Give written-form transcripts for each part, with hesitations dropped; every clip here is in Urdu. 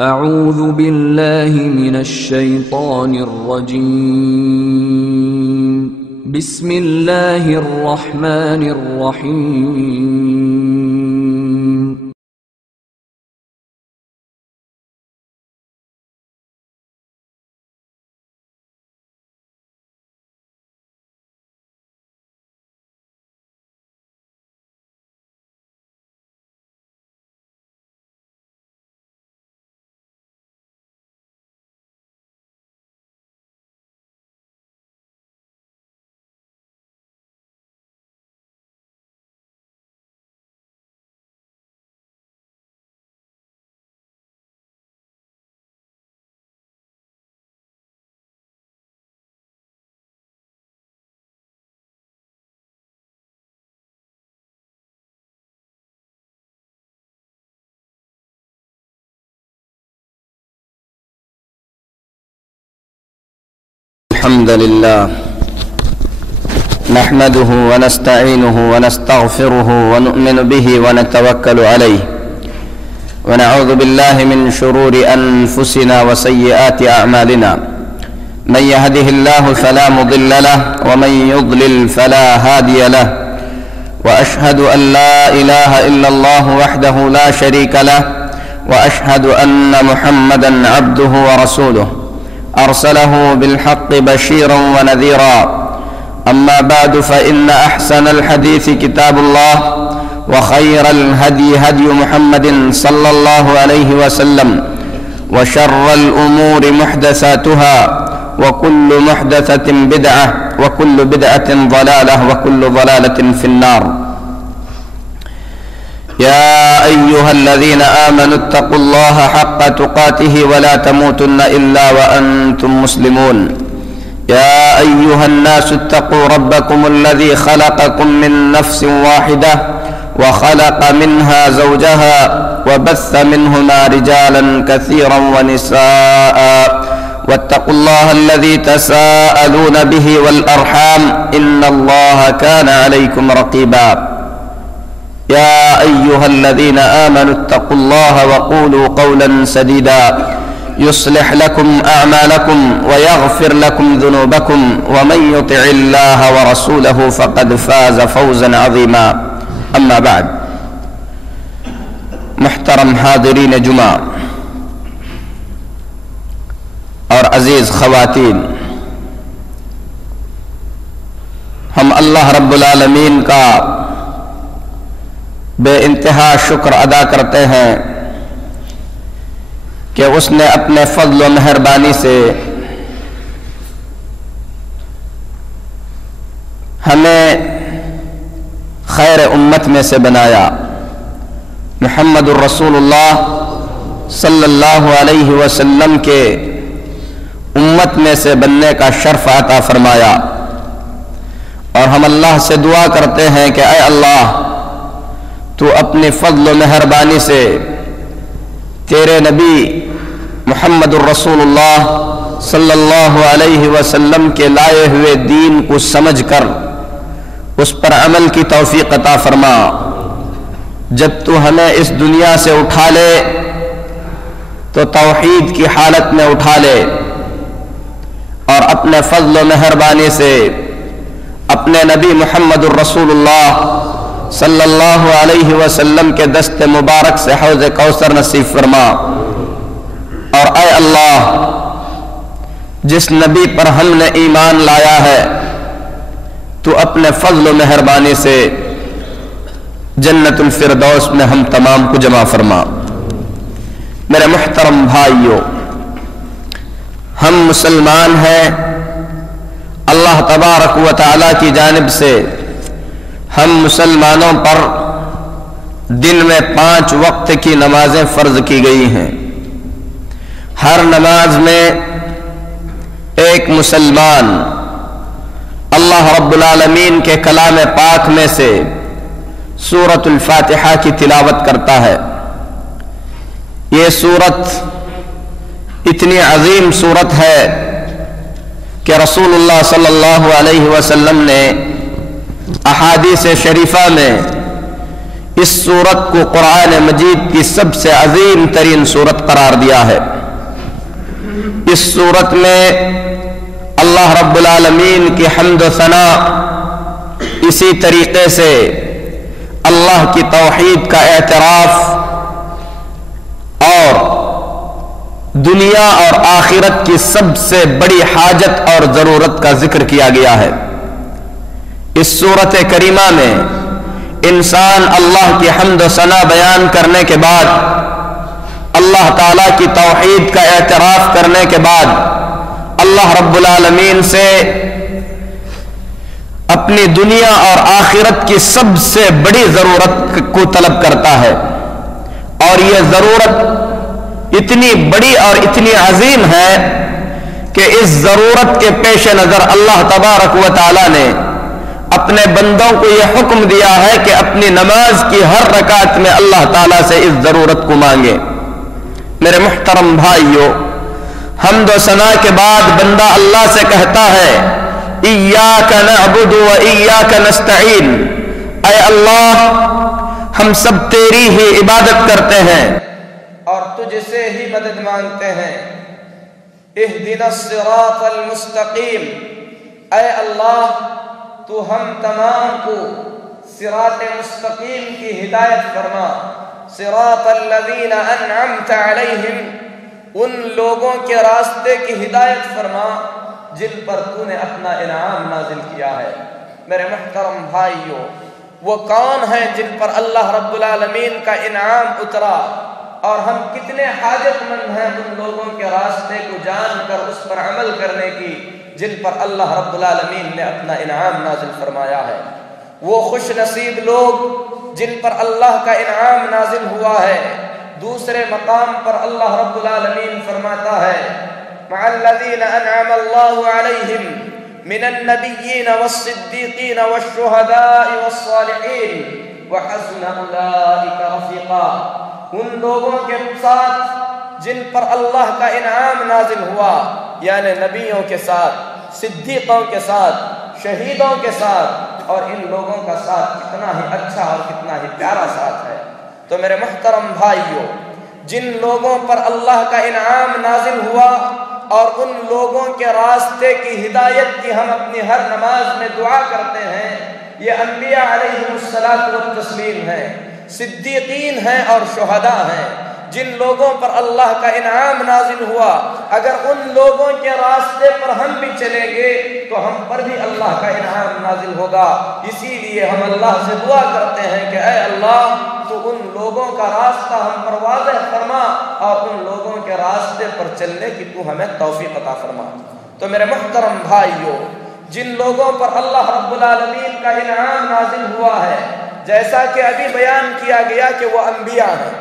اعوذ باللہ من الشیطان الرجیم بسم اللہ الرحمن الرحیم الحمد لله نحمده ونستعينه ونستغفره ونؤمن به ونتوكل عليه ونعوذ بالله من شرور أنفسنا وسيئات أعمالنا من يهده الله فلا مضل له ومن يضلل فلا هادي له وأشهد أن لا إله إلا الله وحده لا شريك له وأشهد أن محمدا عبده ورسوله أرسله بالحق بشيرا ونذيرا أما بعد فإن أحسن الحديث كتاب الله وخير الهدي هدي محمد صلى الله عليه وسلم وشر الأمور محدثاتها وكل محدثة بدعة وكل بدعة ضلالة وكل ضلالة في النار يا أيها الذين آمنوا اتقوا الله حق تقاته ولا تموتن إلا وأنتم مسلمون يا أيها الناس اتقوا ربكم الذي خلقكم من نفس واحدة وخلق منها زوجها وبث منهما رجالا كثيرا ونساء واتقوا الله الذي تساءلون به والأرحام إن الله كان عليكم رقيبا يا أيها الذين آمنوا اتقوا الله وقولوا قولا سديدا يصلح لكم أعمالكم ويغفر لكم ذنوبكم ومن يطع الله ورسوله فقد فاز فوزا عظيما أما بعد محترم حاضرین جمعہ اور عزیز خواتین، ہم اللہ رب العالمین کا بے انتہا شکر ادا کرتے ہیں کہ اس نے اپنے فضل و مہربانی سے ہمیں خیر امت میں سے بنایا، محمد الرسول اللہ صلی اللہ علیہ وسلم کے امت میں سے بننے کا شرف عطا فرمایا، اور ہم اللہ سے دعا کرتے ہیں کہ اے اللہ، تو اپنے فضل و مہربانی سے تیرے نبی محمد الرسول اللہ صلی اللہ علیہ وسلم کے لائے ہوئے دین کو سمجھ کر اس پر عمل کی توفیق عطا فرما۔ جب تو ہمیں اس دنیا سے اٹھا لے تو توحید کی حالت میں اٹھا لے، اور اپنے فضل و مہربانی سے اپنے نبی محمد الرسول اللہ صلی اللہ علیہ وسلم کے دست مبارک سے حوض کوثر نصیب فرما۔ اور اے اللہ، جس نبی پر ہم نے ایمان لایا ہے تو اپنے فضل و مہربانی سے جنت الفردوس میں ہم تمام کو جمع فرما۔ میرے محترم بھائیو، ہم مسلمان ہیں، اللہ تبارک و تعالی کی جانب سے ہم مسلمانوں پر دن میں 5 وقت کی نمازیں فرض کی گئی ہیں۔ ہر نماز میں ایک مسلمان اللہ رب العالمین کے کلام پاک میں سے سورۃ الفاتحہ کی تلاوت کرتا ہے۔ یہ سورت اتنی عظیم سورت ہے کہ رسول اللہ صلی اللہ علیہ وسلم نے احادیث شریفہ میں اس سورت کو قرآن مجید کی سب سے عظیم ترین سورت قرار دیا ہے۔ اس سورت میں اللہ رب العالمین کی حمد و ثنا، اسی طریقے سے اللہ کی توحید کا اعتراف اور دنیا اور آخرت کی سب سے بڑی حاجت اور ضرورت کا ذکر کیا گیا ہے۔ اس سورت کریمہ میں انسان اللہ کی حمد و ثنا بیان کرنے کے بعد، اللہ تعالیٰ کی توحید کا اعتراف کرنے کے بعد اللہ رب العالمین سے اپنی دنیا اور آخرت کی سب سے بڑی ضرورت کو طلب کرتا ہے، اور یہ ضرورت اتنی بڑی اور اتنی عظیم ہے کہ اس ضرورت کے پیش نظر اللہ تبارک و تعالیٰ نے اپنے بندوں کو یہ حکم دیا ہے کہ اپنی نماز کی ہر رکعت میں اللہ تعالیٰ سے اس ضرورت کو مانگے۔ میرے محترم بھائیو، حمد و ثنا کے بعد بندہ اللہ سے کہتا ہے ایاک نعبد و ایاک نستعین، اے اللہ ہم سب تیری ہی عبادت کرتے ہیں اور تجھ سے ہی مدد مانگتے ہیں۔ اہدنا الصراط المستقیم، اے اللہ تو ہم تمام کو صراط مستقیم کی ہدایت فرما۔ صراط الذین انعمت علیہم، ان لوگوں کے راستے کی ہدایت فرما جن پر تو نے اپنا انعام نازل کیا ہے۔ میرے محترم بھائیو، وہ کون ہیں جن پر اللہ رب العالمین کا انعام اترا، اور ہم کتنے حاجت مند ہیں ان لوگوں کے راستے کو جان کر اس پر عمل کرنے کی جن پر اللہ رب العالمین نے اپنا انعام نازل فرمایا ہے۔ وہ خوش نصیب لوگ جن پر اللہ کا انعام نازل ہوا ہے۔ دوسرے مقام پر اللہ رب العالمین فرماتا ہے مع الذین انعم اللہ علیہم من النبیین والصدیقین والشہداء والصالحین وحسن اولئک رفیقا، ان لوگوں کے ساتھ جن پر اللہ کا انعام نازل ہوا، یعنی نبیوں کے ساتھ، صدیقوں کے ساتھ، شہیدوں کے ساتھ، اور ان لوگوں کا ساتھ کتنا ہی اچھا اور کتنا ہی پیارا ساتھ ہے۔ تو میرے محترم بھائیوں، جن لوگوں پر اللہ کا انعام نازل ہوا اور ان لوگوں کے راستے کی ہدایت کی ہم اپنی ہر نماز میں دعا کرتے ہیں، یہ انبیاء علیہم الصلاۃ والتسلیم ہیں، صدیقین ہیں اور شہداء ہیں۔ جن لوگوں پر اللہ کا انعام نازل ہوا، اگر ان لوگوں کے راستے پر ہم بھی چلیں گے تو ہم پر بھی اللہ کا انعام نازل ہوگا۔ اسی لیے ہم اللہ سے دعا کرتے ہیں کہ اے اللہ تو ان لوگوں کا راستہ ہم پر واضح فرما اور ان لوگوں کے راستے پر چلنے کی تو ہمیں توفیق عطا فرما۔ تو میرے محترم بھائیو، جن لوگوں پر اللہ رب العالمین کا انعام نازل ہوا ہے، جیسا کہ ابھی بیان کیا گیا کہ وہ انبیاء ہیں،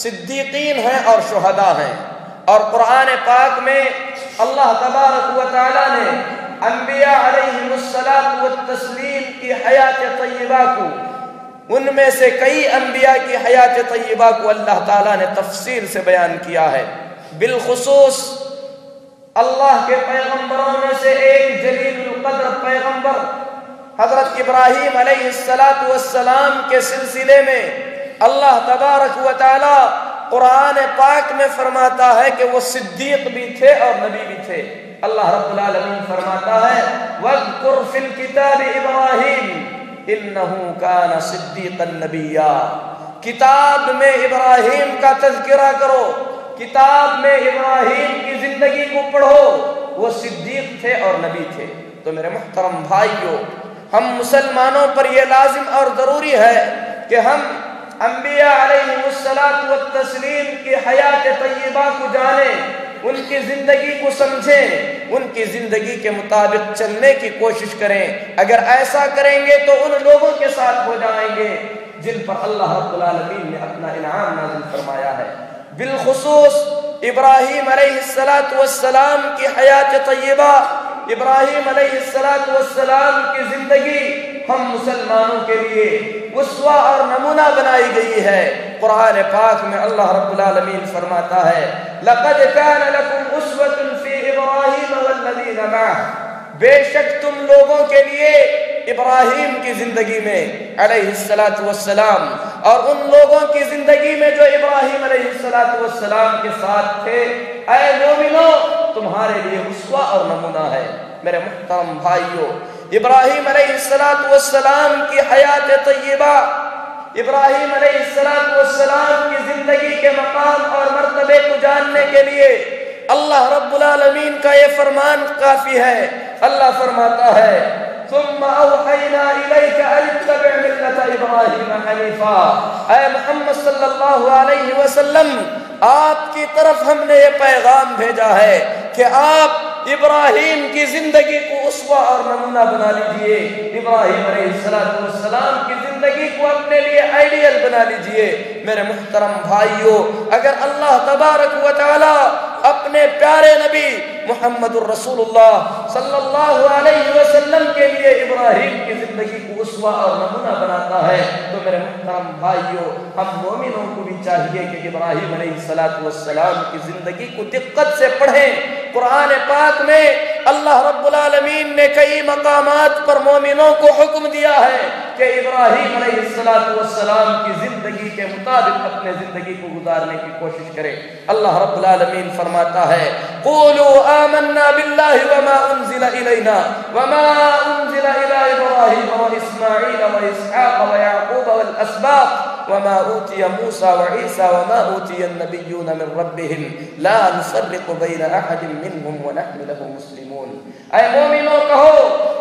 صدیقین ہیں اور شہداء ہیں، اور قرآن پاک میں اللہ تبارک و تعالی نے انبیاء علیہم الصلاۃ والتسلیم کی حیات طیبہ کو، ان میں سے کئی انبیاء کی حیات طیبہ کو اللہ تعالیٰ نے تفصیل سے بیان کیا ہے۔ بالخصوص اللہ کے پیغمبروں میں سے ایک جلیل القدر پیغمبر حضرت ابراہیم علیہ السلام کے سلسلے میں اللہ تبارک و تعالی قرآن پاک میں فرماتا ہے کہ وہ صدیق بھی تھے اور نبی بھی تھے۔ اللہ رب العالمین فرماتا ہے وَاذْكُرْ فِي الْكِتَابِ إِبْرَاهِيمَ إِنَّهُ كَانَ صِدِّيقًا نَبِيًّا، کتاب میں ابراہیم کا تذکرہ کرو، کتاب میں ابراہیم کی زندگی کو پڑھو، وہ صدیق تھے اور نبی تھے۔ تو میرے محترم بھائیو، ہم مسلمانوں پر یہ لازم اور ضروری ہے کہ ہم انبیاء علیہم الصلاۃ والتسلیم کی حیات طیبہ کو جانیں، ان کی زندگی کو سمجھیں، ان کی زندگی کے مطابق چلنے کی کوشش کریں۔ اگر ایسا کریں گے تو ان لوگوں کے ساتھ ہو جائیں گے جن پر اللہ رب العالمین نے اپنا انعام نازل فرمایا ہے۔ بالخصوص ابراہیم علیہ السلام کی حیات طیبہ، ابراہیم علیہ السلام کی زندگی ہم مسلمانوں کے لیے اسوہ اور نمونہ بنائی گئی ہے۔ قرآن پاک میں اللہ رب العالمین فرماتا ہے لَقَدْ كَانَ لَكُمْ أُسْوَةٌ فِي إِبْرَاهِيمَ وَالَّذِينَ مَعَهُ، بے شک تم لوگوں کے لیے ابراہیم کی زندگی میں علیہ السلام اور ان لوگوں کی زندگی میں جو ابراہیم علیہ السلام کے ساتھ تھے، اے مومنو تمہارے لیے اسوہ اور نمونہ ہے۔ میرے محترم بھائیو، ابراہیم علیہ السلام کی حیات طیبہ، ابراہیم علیہ السلام کی زندگی کے مقام اور مرتبے کو جاننے کے لیے اللہ رب العالمین کا یہ فرمان کافی ہے۔ اللہ فرماتا ہے ثم اوحینا الیک ان اتبع ملت ابراہیم حنیفا، اے محمد صلی اللہ علیہ وسلم آپ کی طرف ہم نے یہ پیغام بھیجا ہے کہ آپ ابراہیم کی زندگی کو اسوہ اور نمونہ بنا لیجئے، ابراہیم علیہ السلام کی زندگی کو اپنے لیے آئیڈیل بنا لیجئے۔ میرے محترم بھائیو، اگر اللہ تبارک و تعالی اپنے پیارے نبی محمد الرسول اللہ صلی اللہ علیہ وسلم کے لیے ابراہیم کی زندگی کو اسوہ اور نمونہ بناتا ہے تو میرے محترم بھائیو، ہم مومنوں کو بھی چاہیے کہ ابراہیم علیہ السلام کی زندگی کو دقت سے پڑھیں۔ قرآن پاک میں اللہ رب العالمین نے کئی مقامات پر مومنوں کو حکم دیا ہے کہ ابراہیم علیہ السلام کی زندگی کے مطابق اپنے زندگی کو گزارنے کی کوشش کرے۔ اللہ رب العالمین فرماتا ہے قولوا آمنا باللہ وما انزل الینا وما انزل الی ابراہیم واسماعیل واسحاق ویعقوب والاسباط وما اوتی موسیٰ وعیسیٰ وما اوتی النبیون من ربهم لا نفرق بین احد منهم ونحن له مسلمون۔ اے مومنوں کہو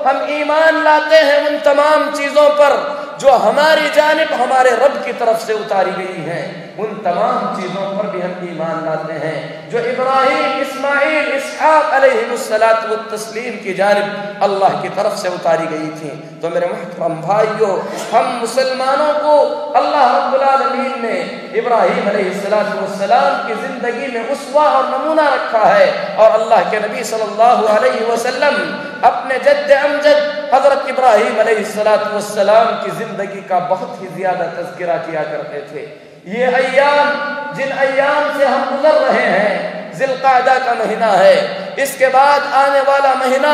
ہم ایمان لاتے ہیں ان تمام چیزوں پر جو ہماری جانب ہمارے رب کی طرف سے اتاری گئی ہیں، ان تمام چیزوں پر بھی ہم ایمان لاتے ہیں جو ابراہیم، اسماعیل، اسحاق علیہ السلام کی جانب اللہ کی طرف سے اتاری گئی تھیں۔ تو میرے محترم بھائیو، ہم مسلمانوں کو اللہ رب العالمین نے ابراہیم علیہ السلام کی زندگی میں اسوہ اور نمونہ رکھا ہے، اور اللہ کے نبی صلی اللہ علیہ وسلم اپنے جد امجد حضرت ابراہیم علیہ السلام کی زندگی کا بہت ہی زیادہ تذکرہ کیا کرتے تھے۔ یہ ایام جن ایام سے ہم گزر رہے ہیں، ذی القعدہ کا مہینہ ہے، اس کے بعد آنے والا مہینہ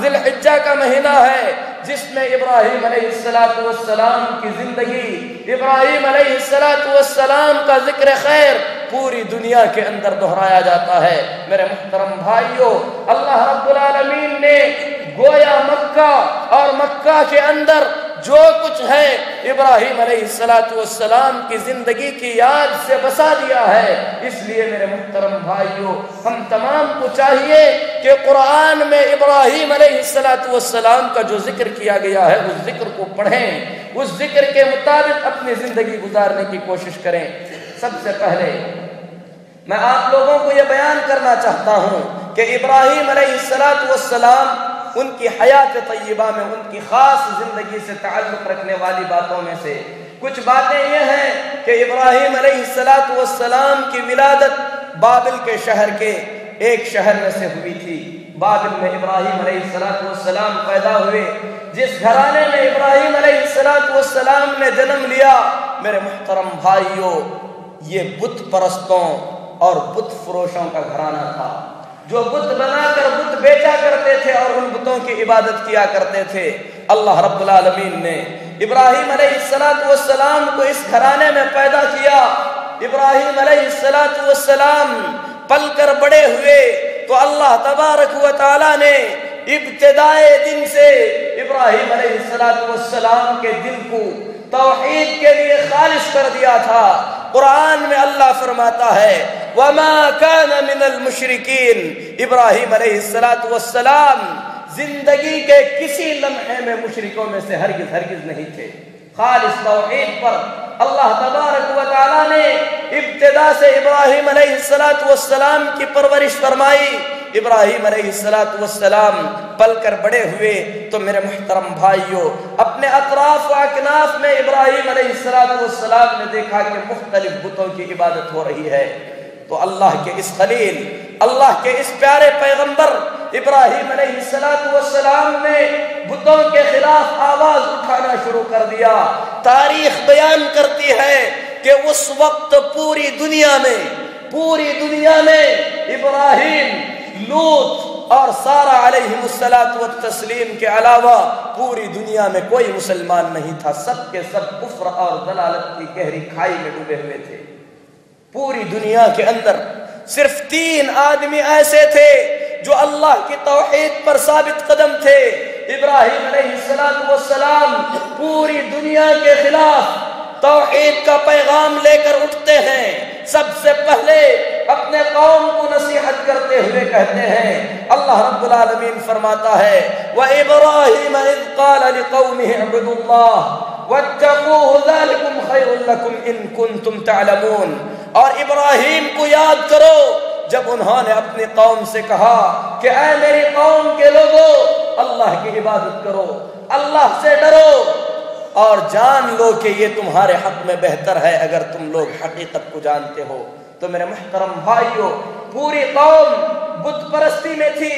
ذی الحجہ کا مہینہ ہے، جس میں ابراہیم علیہ السلام کی زندگی، ابراہیم علیہ السلام کا ذکر خیر پوری دنیا کے اندر دہرایا جاتا ہے۔ میرے محترم بھائیو، اللہ رب العالمین نے گویا مکہ اور مکہ کے اندر جو کچھ ہے ابراہیم علیہ السلام کی زندگی کی یاد سے بسا دیا ہے۔ اس لیے میرے محترم بھائیو، ہم تمام کو چاہیے کہ قرآن میں ابراہیم علیہ السلام کا جو ذکر کیا گیا ہے اس ذکر کو پڑھیں، اس ذکر کے مطابق اپنی زندگی گزارنے کی کوشش کریں۔ سب سے پہلے میں آپ لوگوں کو یہ بیان کرنا چاہتا ہوں کہ ابراہیم علیہ السلام ان کی حیات طیبہ میں ان کی خاص زندگی سے تعلق رکھنے والی باتوں میں سے کچھ باتیں یہ ہیں کہ ابراہیم علیہ السلام کی ولادت بابل کے شہر کے ایک شہر میں سے ہوئی تھی۔ بابل میں ابراہیم علیہ السلام پیدا ہوئے۔ جس گھرانے میں ابراہیم علیہ السلام نے جنم لیا، میرے محترم بھائیوں، یہ بت پرستوں اور بت فروشوں کا گھرانہ تھا، جو بت بنا کر بت بیچا کرتے تھے اور ان بتوں کی عبادت کیا کرتے تھے۔ اللہ رب العالمین نے ابراہیم علیہ السلام کو اس گھرانے میں پیدا کیا۔ ابراہیم علیہ السلام پل کر بڑے ہوئے تو اللہ تبارک و تعالی نے ابتدائے دن سے ابراہیم علیہ السلام کے دل کو توحید کے لیے خالص کر دیا تھا۔ قرآن میں اللہ فرماتا ہے وَمَا كَانَ مِنَ الْمُشْرِكِينَ، ابراہیم علیہ السلام زندگی کے کسی لمحے میں مشرکوں میں سے ہرگز نہیں تھے۔ خالص توحید پر اللہ تبارک و تعالیٰ نے ابتدا سے ابراہیم علیہ السلام کی پرورش فرمائی۔ ابراہیم علیہ السلام پل کر بڑے ہوئے تو میرے محترم بھائیوں، اپنے اطراف و اکناف میں ابراہیم علیہ السلام نے دیکھا کہ مختلف بتوں کی عبادت ہو رہی ہے۔ تو اللہ کے اس خلیل، اللہ کے اس پیارے پیغمبر ابراہیم علیہ السلام نے بتوں کے خلاف آواز اٹھانا شروع کر دیا۔ تاریخ بیان کرتی ہے کہ اس وقت پوری دنیا میں ابراہیم، لوط، اور سارہ علیہم الصلاۃ والتسلیم کے علاوہ پوری دنیا میں کوئی مسلمان نہیں تھا، سب کے سب کفر اور ضلالت کی گہری کھائی میں ڈوبے ہوئے تھے۔ پوری دنیا کے اندر صرف 3 آدمی ایسے تھے جو اللہ کی توحید پر ثابت قدم تھے۔ ابراہیم علیہ السلام پوری دنیا کے خلاف توحید کا پیغام لے کر اٹھتے ہیں، سب سے پہلے اپنے قوم کو نصیحت کرتے ہوئے کہتے ہیں، اللہ رب العالمین فرماتا ہے وَإِبْرَاهِيمَ إِذْ قَالَ لِقَوْمِهِ اعْبُدُوا اللَّهَ وَاتَّقُوهُ ذَلِكُمْ خَيْرٌ لَكُمْ إِن كُنتُمْ تَعْلَمُونَ۔ اور ابراہیم کو یاد کرو جب انہوں نے اپنی قوم سے کہا کہ اے میری قوم کے لوگوں، اللہ کی عبادت کرو، اللہ سے ڈرو اور جان لو کہ یہ تمہارے حق میں بہتر ہے اگر تم لوگ حقیقت کو جانتے ہو۔ تو میرے محترم بھائیو، پوری قوم بت پرستی میں تھی۔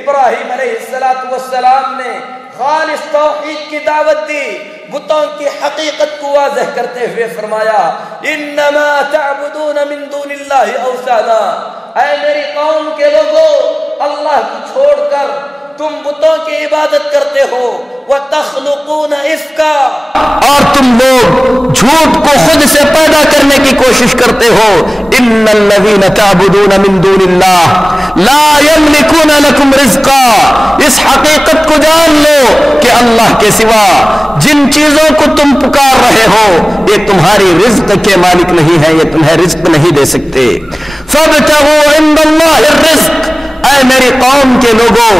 ابراہیم علیہ السلام نے خالص توحید کی دعوت دی، بتوں کی حقیقت کو واضح کرتے ہوئے فرمایا انما تعبدون من دون اللہ اوثانا، اے میری قوم کے لوگوں، اللہ کو چھوڑ کر تم بتوں کی عبادت کرتے ہو، وَتَخْلُقُونَ إِفْكًا، اور تم لوگ جھوٹ کو خود سے پیدا کرنے کی کوشش کرتے ہو۔ إِنَّ الَّذِينَ تَعْبُدُونَ مِن دُونِ اللَّهِ لَا يَمْلِكُونَ لَكُمْ رِزْقًا، اس حقیقت کو جان لو کہ اللہ کے سوا جن چیزوں کو تم پکار رہے ہو یہ تمہاری رزق کے مالک نہیں ہیں، یہ تمہیں رزق نہیں دے سکتے۔ فَابْتَغُوا عِندَ اللَّهِ الرِّزْقَ، اے میری قوم کے لوگوں،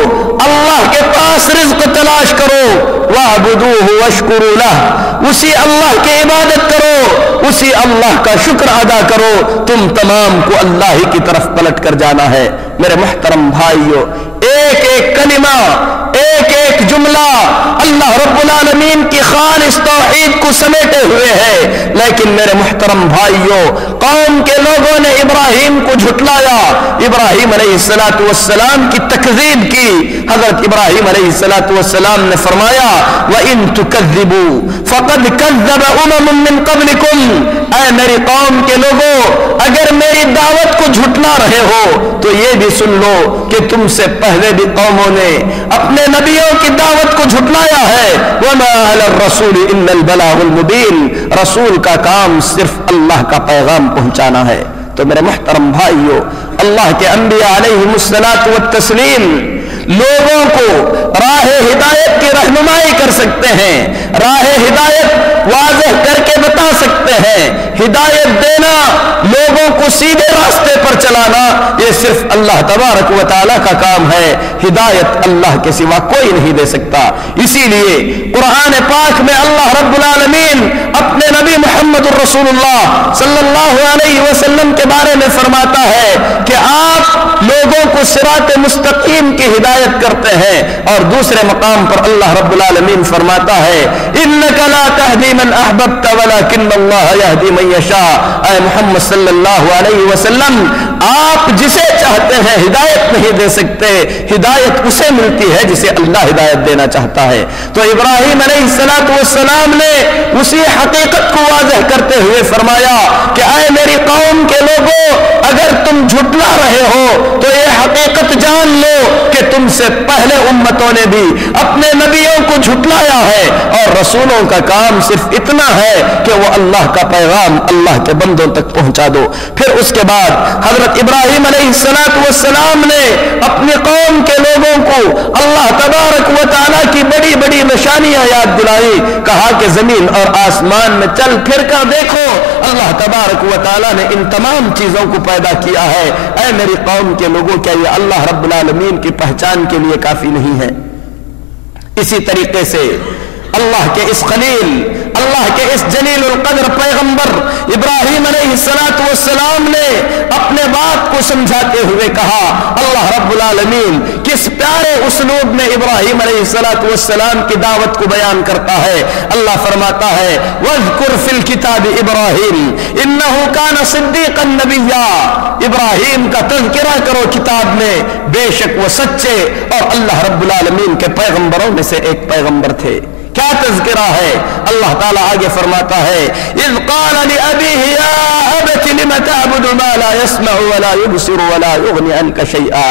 اللہ کے پاس رزق تلاش کرو، وَاعْبُدُوهُ وَاشْكُرُوا لَهُ، اسی اللہ کی عبادت کرو، اسی اللہ کا شکر ادا کرو، تم تمام کو اللہ ہی کی طرف پلٹ کر جانا ہے۔ میرے محترم بھائیو، ایک ایک کلمہ، ایک ایک جملہ اللہ رب العالمین کی خالص توحید کو سمیٹے ہوئے ہے، لیکن میرے محترم بھائیو، قوم کے لوگوں نے ابراہیم کو جھٹلایا، ابراہیم علیہ السلام کی تکذیب کی۔ حضرت ابراہیم علیہ السلام نے فرمایا وَإِن تُكَذِّبُوا فَقَدْ كَذَّبَ أُمَمٌ مِّن قَبْلِكُمْ، اے میری قوم کے لوگوں، اگر میری دعوت کو جھٹلا رہے ہو تو یہ بھی سن لو کہ تم سے پہلے بھی قوموں نے اپنے نبیوں کی دعوت کو جھٹلایا ہے۔ وَمَا عَلَى الرَّسُولِ إِلَّا الْبَلَاغُ الْمُبِينُ، رسول کا کام صرف اللہ کا پیغام پہنچانا ہے۔ تو میرے محترم بھائیو، اللہ کے انبیاء علیہم الصلاۃ والتسلیم لوگوں کو راہ ہدایت کی رہنمائی کر سکتے ہیں، راہ ہدایت واضح کر کے بتا سکتے ہیں۔ ہدایت دینا، لوگوں کو سیدھے راستے پر چلانا، یہ صرف اللہ تبارک و تعالیٰ کا کام ہے، ہدایت اللہ کے سوا کوئی نہیں دے سکتا۔ اسی لیے قرآن پاک میں اللہ رب العالمین اپنے نبی محمد الرسول اللہ صلی اللہ علیہ وسلم کے بارے میں فرماتا ہے کہ آپ لوگوں کو صراط مستقیم کی ہدایت کرتے ہیں، اور دوسرے مقام پر اللہ رب العالمین فرماتا ہے اِنَّكَ لَا تَهْدِي مَنْ أَحْبَبْتَ وَلَكِنَّ اللَّهَ يَهْدِي مَن يَشَاءُ، اے محمد صلی اللہ علیہ وسلم، آپ جسے چاہتے ہیں ہدایت نہیں دے سکتے، ہدایت اسے ملتی ہے جسے اللہ ہدایت دینا چاہتا ہے۔ تو ابراہیم علیہ السلام نے اسی حقیقت کو واضح کرتے ہوئے فرمایا کہ اے میری قوم کے لوگوں، اگر تم جھٹلا رہے ہو تو یہ حقیقت جان لو کہ تم سے پہلے امتوں نے بھی اپنے نبیوں کو جھٹلایا ہے، اور رسولوں کا کام صرف اتنا ہے کہ وہ اللہ کا پیغام اللہ کے بندوں تک پہنچا دو۔ پھر اس کے بعد حضرت ابراہیم علیہ السلام نے اپنی قوم کے لوگوں کو اللہ تبارک و تعالیٰ کی بڑی بڑی نشانیاں یاد دلائی، کہا کہ زمین اور آسمان میں چل پھر کر دیکھو، اللہ تبارک و تعالیٰ نے ان تمام چیزوں کو پیدا کیا ہے۔ اے میری قوم کے لوگوں، کیا یہ اللہ رب العالمین کی پہچان کے لیے کافی نہیں ہے؟ اسی طریقے سے اللہ کے اس خلیل، اللہ کے اس جلیل القدر پیغمبر ابراہیم علیہ السلام نے اپنے بات کو سمجھاتے ہوئے کہا، اللہ رب العالمین کس پیارے اسلوب میں ابراہیم علیہ السلام کی دعوت کو بیان کرتا ہے۔ اللہ فرماتا ہے وَاذْكُرْ فِي الْكِتَابِ إِبْرَاهِيمَ إِنَّهُ كَانَ صِدِّيقًا نَبِيًّا، ابراہیم کا تذکرہ کرو کتاب میں، بے شک وہ سچے اور اللہ رب العالمین کے پیغمبروں میں سے ایک پیغمبر تھے۔ کیا تذکرہ ہے؟ اللہ تعالیٰ آگے فرماتا ہے اِذْ قَالَ لِأَبِيهِ يَا أَبَتِ لِمَ تَعْبُدُ مَا لَا يَسْمَعُ وَلَا يُبْصِرُ وَلَا يُغْنِ عَنْكَ شَيْئًا،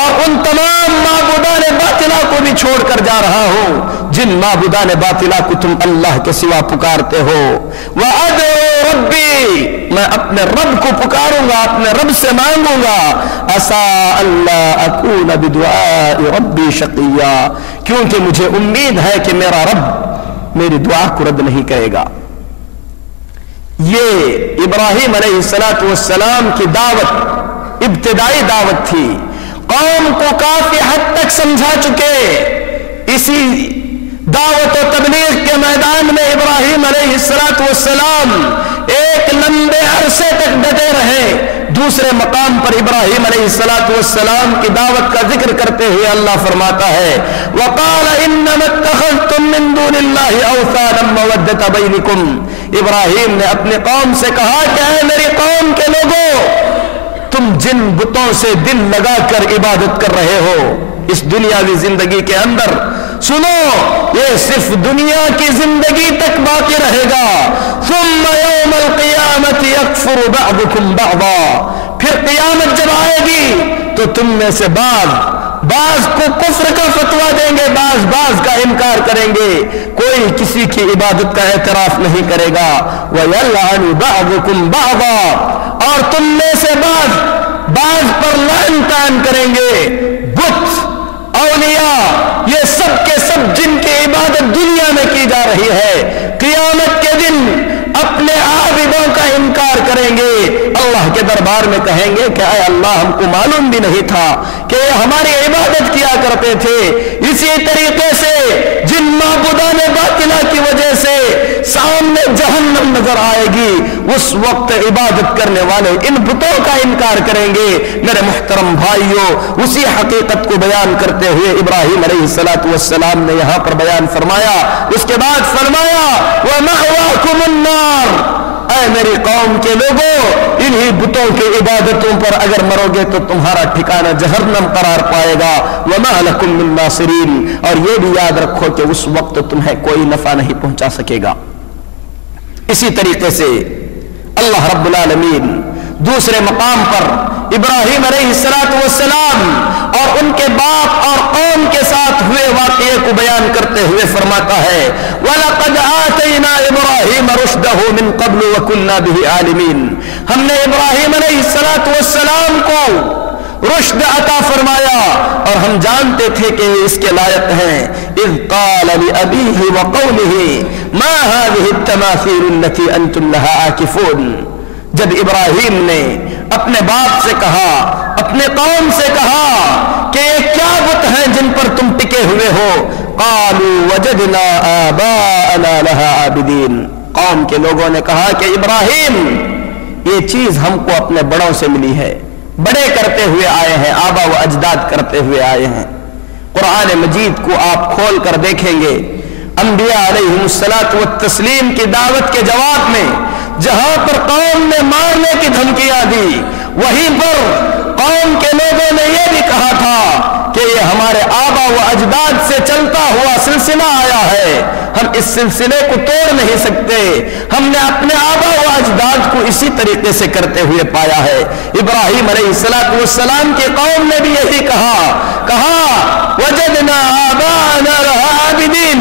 اور ان تمام معبودان باطلہ کو بھی چھوڑ کر جا رہا ہوں جن معبودان باطلہ کو تم اللہ کے سوا پکارتے ہو۔ وَأَدْعُو رَبِّي، میں اپنے رب کو پکاروں گا، اپنے رب سے مانگوں گا۔ عَسَىٰ أَلَّا أَكُونَ بِدُعَاءِ رَبِّي شَقِيًّا، کیونکہ مجھے امید ہے کہ میرا رب میری دعا کو رد نہیں کرے گا۔ یہ ابراہیم علیہ السلام کی دعوت ابتدائی دعوت تھی، قوم کو کافی حد تک سمجھا چکے۔ اسی دعوت و تبلیغ کے میدان میں ابراہیم علیہ السلام ایک لمبے عرصے تک ڈٹے رہے۔ دوسرے مقام پر ابراہیم علیہ السلام کی دعوت کا ذکر کرتے ہوئے اللہ فرماتا ہے وَقَالَ إِنَّمَا اتَّخَذْتُم مِّن دُونِ اللَّهِ أَوْثَانًا مَّوَدَّةَ بَيْنِكُمْ، ابراہیم نے اپنی قوم سے کہا کہ اے میری قوم کے لوگوں، تم جن بتوں سے دل لگا کر عبادت کر رہے ہو اس دنیاوی زندگی کے اندر، سنو یہ صرف دنیا کی زندگی تک باقی رہے گا۔ ثم یوم القیامت یکفر بعضکم بعضا، پھر قیامت جب آئے گی تو تم میں سے بعض کو کفر کا فتویٰ دیں گے، بعض کا انکار کریں گے، کوئی کسی کی عبادت کا اعتراف نہیں کرے گا۔ وَيَلْعَنُ بَعْضُكُمْ بَعْضًا، اور تم میں سے بعض پر لعن طعن کریں گے۔ بت، اولیاء، یہ سب کے سب جن کی عبادت دنیا میں کی جا رہی ہے، قیامت کے دن اپنے عابدوں کا انکار کریں گے، اللہ کے دربار میں کہیں گے کہ اے اللہ ہم کو معلوم بھی نہیں تھا کہ ہماری عبادت کیا کرتے تھے۔ اسی طریقے سے جن معبودان باطلہ کی وجہ سے سامنے جہنم نظر آئے گی، اس وقت عبادت کرنے والے ان بتوں کا انکار کریں گے۔ میرے محترم بھائیوں، اسی حقیقت کو بیان کرتے ہوئے ابراہیم علیہ السلام نے یہاں پر بیان فرمایا، اس کے بعد فرمایا وَمَأْوَاكُمُ النَّارُ، اے میری قوم کے لوگوں، انہی بتوں کی عبادتوں پر اگر مرو گے تو تمہارا ٹھکانہ جہنم قرار پائے گا۔ وَمَا لَكُم مِّن نَّاصِرِينَ، اور یہ بھی یاد رکھو کہ اس وقت تمہیں کوئی نفع نہیں پہنچا سکے گا۔ اسی طریقے سے اللہ رب العالمین دوسرے مقام پر ابراہیم علیہ السلام اور ان کے باپ اور قوم کے ساتھ ہوئے واقعے کو بیان کرتے ہوئے فرماتا ہے وَلَقَدْ آتَيْنَا إِبْرَاهِيمَ رُشْدَهُ مِن قَبْلُ وَكُنَّا بِهِ عَالِمِينَ، ہم نے ابراہیم علیہ السلام کو رشد عطا فرمایا اور ہم جانتے تھے کہ اس کے لائق ہیں۔ اذ قال لأبيه وقومه ما هذه التماثيل التي انتم لها عاكفون، جب ابراہیم نے اپنے باپ سے کہا، اپنے قوم سے کہا کہ یہ کیا بت ہیں جن پر تم ٹکے ہوئے ہو، قالوا وجدنا آباءنا لها عابدين، قوم کے لوگوں نے کہا کہ ابراہیم یہ چیز ہم کو اپنے بڑوں سے ملی ہے، بڑے کرتے ہوئے آئے ہیں، آبا و اجداد کرتے ہوئے آئے ہیں۔ قرآن مجید کو آپ کھول کر دیکھیں گے، انبیاء علیہ الصلاۃ والتسلیم کی دعوت کے جواب میں جہاں پر قوم نے مارنے کی دھمکیاں دی، وہیں پر قوم کے لوگوں نے یہ بھی کہا تھا کہ یہ ہمارے آبا و اجداد سے چلتا ہوا سلسلہ آیا ہے، ہم اس سلسلے کو توڑ نہیں سکتے، ہم نے اپنے آبا و اجداد کو اسی طریقے سے کرتے ہوئے پایا ہے۔ ابراہیم علیہ السلام کی قوم نے بھی یہی کہا وجدنا آباءنا لها عابدين،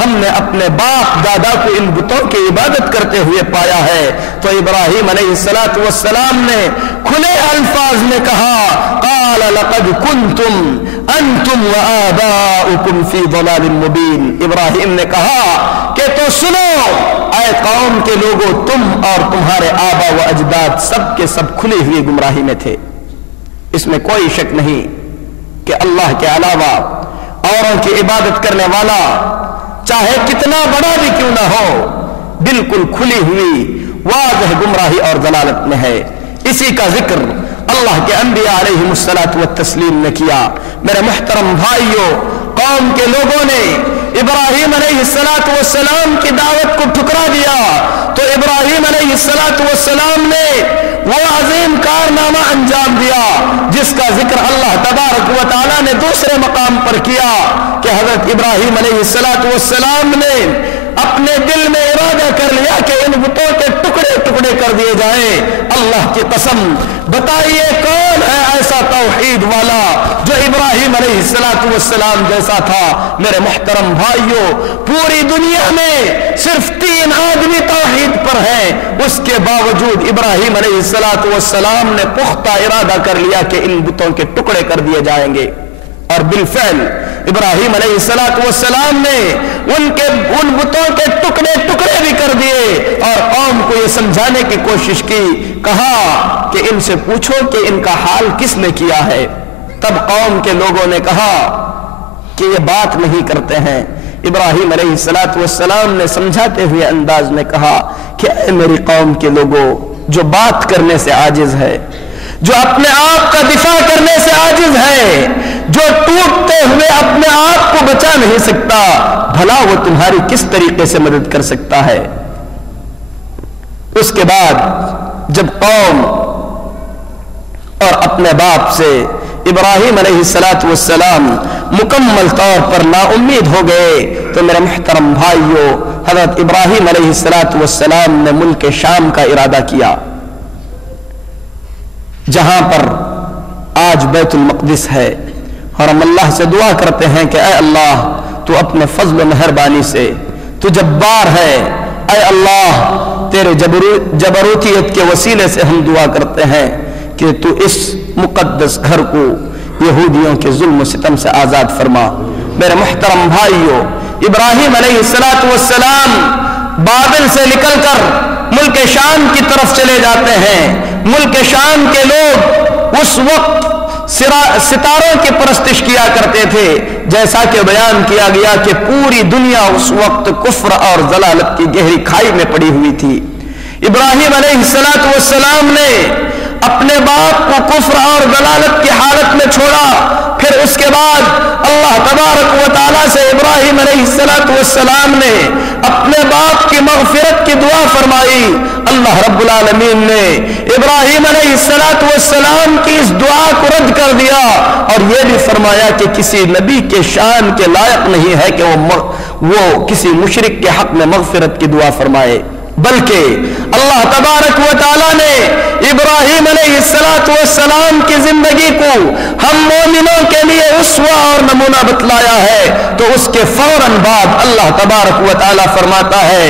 ہم نے اپنے باپ دادا کو ان بتوں کی عبادت کرتے ہوئے پایا ہے۔ تو ابراہیم علیہ السلام نے کھلے الفاظ میں کہا قال لقد كنتم انتم وآباؤكم في ضلال مبين، ابراہیم نے کہا کہ تو سنو اے قوم کے لوگوں، تم اور تمہارے آبا و اجداد سب کے سب کھلی ہوئی گمراہی میں تھے۔ اس میں کوئی شک نہیں کہ اللہ کے علاوہ اوروں کی عبادت کرنے والا چاہے کتنا بڑا بھی کیوں نہ ہو، بالکل کھلی ہوئی واضح گمراہی اور ضلالت میں ہے۔ اسی کا ذکر اللہ کے انبیاء علیہ الصلاۃ والتسلیم نے کیا۔ میرے محترم بھائیوں، قوم کے لوگوں نے ابراہیم علیہ السلام کی دعوت کو ٹھکرا دیا تو ابراہیم علیہ السلام نے وہ عظیم کارنامہ انجام دیا جس کا ذکر اللہ تبارک و تعالیٰ نے دوسرے مقام پر کیا کہ حضرت ابراہیم علیہ السلام نے اپنے دل میں ارادہ کر لیا کہ ان بتوں کے ٹکڑے ٹکڑے کر دیے جائیں۔ اللہ کی قسم بتائیے کون ہے ایسا توحید والا جو ابراہیم علیہ السلام جیسا تھا؟ میرے محترم بھائیوں، پوری دنیا میں صرف 3 آدمی توحید پر ہیں، اس کے باوجود ابراہیم علیہ السلام نے پختہ ارادہ کر لیا کہ ان بتوں کے ٹکڑے کر دیے جائیں گے، اور بالفعل ابراہیم علیہ السلام نے ان بتوں کے ٹکڑے بھی کر دیے، اور قوم کو یہ سمجھانے کی کوشش کی، کہا کہ ان سے پوچھو کہ ان کا حال کس نے کیا ہے۔ تب قوم کے لوگوں نے کہا کہ یہ بات نہیں کرتے ہیں۔ ابراہیم علیہ السلام نے سمجھاتے ہوئے انداز میں کہا کہ اے میری قوم کے لوگوں، جو بات کرنے سے عاجز ہے، جو اپنے آپ کا دفاع کرنے سے عاجز ہے، جو ٹوٹتے ہوئے اپنے آپ کو بچا نہیں سکتا، بھلا وہ تمہاری کس طریقے سے مدد کر سکتا ہے؟ اس کے بعد جب قوم اور اپنے باپ سے ابراہیم علیہ السلام مکمل طور پر نا امید ہو گئے تو میرے محترم بھائیوں، حضرت ابراہیم علیہ السلام نے ملک شام کا ارادہ کیا، جہاں پر آج بیت المقدس ہے، اور ہم اللہ سے دعا کرتے ہیں کہ اے اللہ تو اپنے فضل و مہربانی سے تو جبار ہے، اے اللہ تیرے جبروتیت کے وسیلے سے ہم دعا کرتے ہیں کہ تو اس مقدس گھر کو یہودیوں کے ظلم و ستم سے آزاد فرما۔ میرے محترم بھائیوں، ابراہیم علیہ السلام بابل سے نکل کر ملک شام کی طرف چلے جاتے ہیں۔ ملک شام کے لوگ اس وقت ستاروں کی پرستش کیا کرتے تھے، جیسا کہ بیان کیا گیا کہ پوری دنیا اس وقت کفر اور ضلالت کی گہری کھائی میں پڑی ہوئی تھی۔ ابراہیم علیہ السلام نے اپنے باپ کو کفر اور ضلالت کی حالت میں چھوڑا، پھر اس کے بعد اللہ تبارک و تعالیٰ سے ابراہیم علیہ السلام نے اپنے باپ کی مغفرت کی دعا فرمائی۔ اللہ رب العالمین نے ابراہیم علیہ السلام کی اس دعا کو رد کر دیا، اور یہ بھی فرمایا کہ کسی نبی کے شان کے لائق نہیں ہے کہ وہ کسی مشرک کے حق میں مغفرت کی دعا فرمائے، بلکہ اللہ تبارک و تعالیٰ نے ابراہیم علیہ السلام کی زندگی کو ہم مومنوں کے لیے اسوہ اور نمونہ بتلایا ہے، تو اس کے فوراً بعد اللہ تبارک و تعالیٰ فرماتا ہے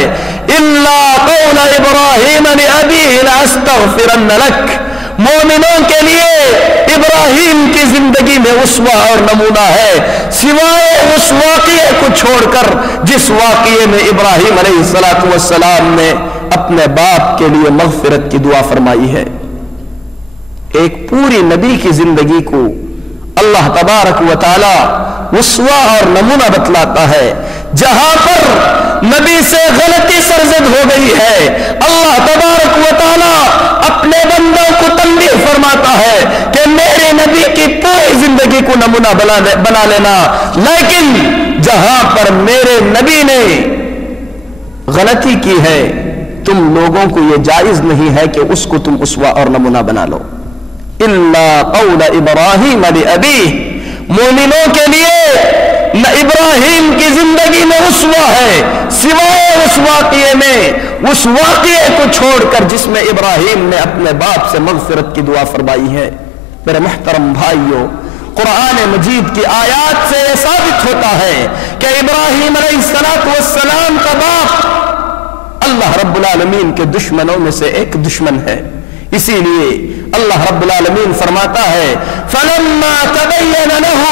اِلَّا قَوْلَ إِبْرَاهِيمَ لِأَبِيهِ لَأَسْتَغْفِرَنَّ لَكَ، مومنوں کے لیے ابراہیم کی زندگی میں اسوہ اور نمونہ ہے، سوائے اس واقعے کو چھوڑ کر جس واقعے میں ابراہیم علیہ السلام نے اپنے باپ کے لیے مغفرت کی دعا فرمائی ہے۔ ایک پوری نبی کی زندگی کو اللہ تبارک و تعالی اسوہ اور نمونہ بتلاتا ہے، جہاں پر نبی سے غلطی سرزد ہو گئی ہے اللہ تبارک و تعالی اپنے بندوں کو تنبیہ فرماتا ہے کہ میرے نبی کی پوری زندگی کو نمونہ بنا لینا، لیکن جہاں پر میرے نبی نے غلطی کی ہے تم لوگوں کو یہ جائز نہیں ہے کہ اس کو تم اسوہ اور نمونہ بنا لو۔ اِلَّا قَوْلَ إِبْرَاهِيمَ لِأَبِيهِ، مومنوں کے لیے نہ ابراہیم کی زندگی میں اسوہ ہے سوائے اس واقعے میں، اس واقعے کو چھوڑ کر جس میں ابراہیم نے اپنے باپ سے مغفرت کی دعا فرمائی ہے۔ میرے محترم بھائیوں، قرآن مجید کی آیات سے یہ ثابت ہوتا ہے کہ ابراہیم علیہ السلام کا باپ اللہ رب العالمین کے دشمنوں میں سے ایک دشمن ہے، اسی لیے اللہ رب العالمین فرماتا ہے فَلَمَّا تَبَيَّنَ لَهُ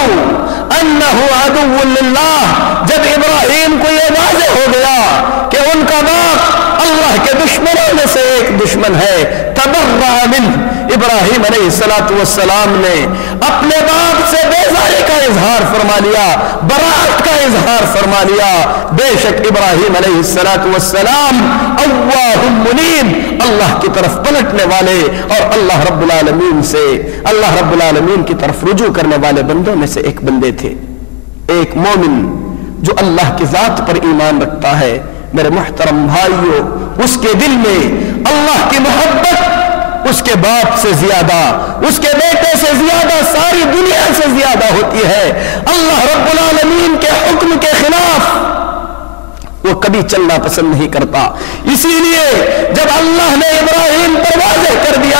أَنَّهُ عَدُوٌّ لِلَّهِ، جب ابراہیم کو یہ واضح ہو گیا کہ ان کا باپ اللہ کے دشمنوں میں سے ایک دشمن ہے، تَبَرَّأَ مِنْهُ، ابراہیم علیہ السلام نے اپنے باپ سے بیزاری کا اظہار فرما لیا، براءت کا اظہار فرما لیا۔ بے شک ابراہیم علیہ السلام اوّاہ منیب، اللہ کی طرف پلٹنے والے اور اللہ رب العالمین کی طرف رجوع کرنے والے بندوں میں سے ایک بندے تھے۔ ایک مومن جو اللہ کی ذات پر ایمان رکھتا ہے، میرے محترم بھائیوں، اس کے دل میں اللہ کی محبت اس کے باپ سے زیادہ، اس کے بیٹے سے زیادہ، ساری دنیا سے زیادہ ہوتی ہے۔ اللہ رب العالمین کے حکم کے خلاف وہ کبھی چلنا پسند نہیں کرتا، اسی لیے جب اللہ نے ابراہیم پر واضح کر دیا